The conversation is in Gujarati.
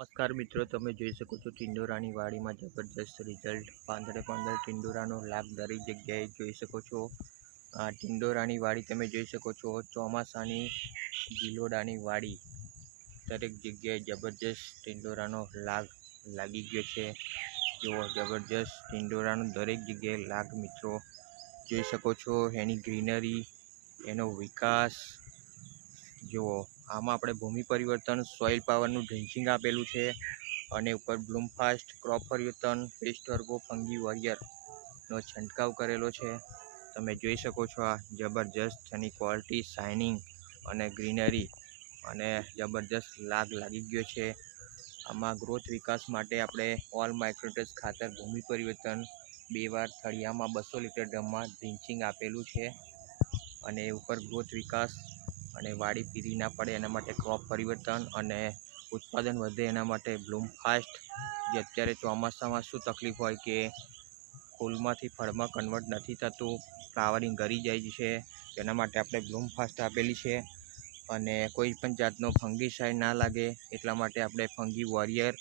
નમસ્કાર મિત્રો, તમે જોઈ શકો છો ટિંડોરાની વાડીમાં જબરજસ્ત રિઝલ્ટ. પાંદડે પાંદડે ટિંડોરાનો લાભ દરેક જગ્યાએ જોઈ શકો છો. આ ટિંડોરાની વાડી તમે જોઈ શકો છો. ચોમાસાની ગિલોડાની વાડી દરેક જગ્યાએ જબરજસ્ત ટિંડોરાનો લાગ લાગી ગયો છે. જુઓ, જબરજસ્ત ટિંડોરાનો દરેક જગ્યાએ લાગ મિત્રો જોઈ શકો છો. એની ગ્રીનરી, એનો વિકાસ જુઓ. આમાં આપણે ભૂમિ પરિવર્તન, સોઇલ પાવરનું ડ્રિન્ચિંગ આપેલું છે અને ઉપર બ્લૂમ ફાસ્ટ, ક્રોપ પરિવર્તન, પેસ્ટ વર્ગો, ફંગી વોરિયરનો છંટકાવ કરેલો છે. તમે જોઈ શકો છો આ જબરજસ્ત એની ક્વોલિટી, શાઇનિંગ અને ગ્રીનરી અને જબરજસ્ત લાગ લાગી ગયો છે. આમાં ગ્રોથ વિકાસ માટે આપણે ઓલ માઇક્રોટેસ ખાતર ભૂમિ પરિવર્તન 2 વાર થળિયામાં 200 લીટર ડ્રમમાં ડ્રિન્ચિંગ આપેલું છે અને ઉપર ગ્રોથ વિકાસ અને વાડી પીરી ના પડે એના માટે ક્રોપ પરિવર્તન અને ઉત્પાદન વધે એના માટે બ્લૂમ ફાસ્ટ. જે અત્યારે ચોમાસામાં શું તકલીફ હોય કે ફૂલમાંથી ફળમાં કન્વર્ટ નથી થતું, ફ્લાવરિંગ ગળી જાય છે, તેના માટે આપણે બ્લૂમ ફાસ્ટ આપેલી છે. અને કોઈ પણ જાતનો ફંગીસાઇડ ના લાગે એટલા માટે આપણે ફંગી વોરિયર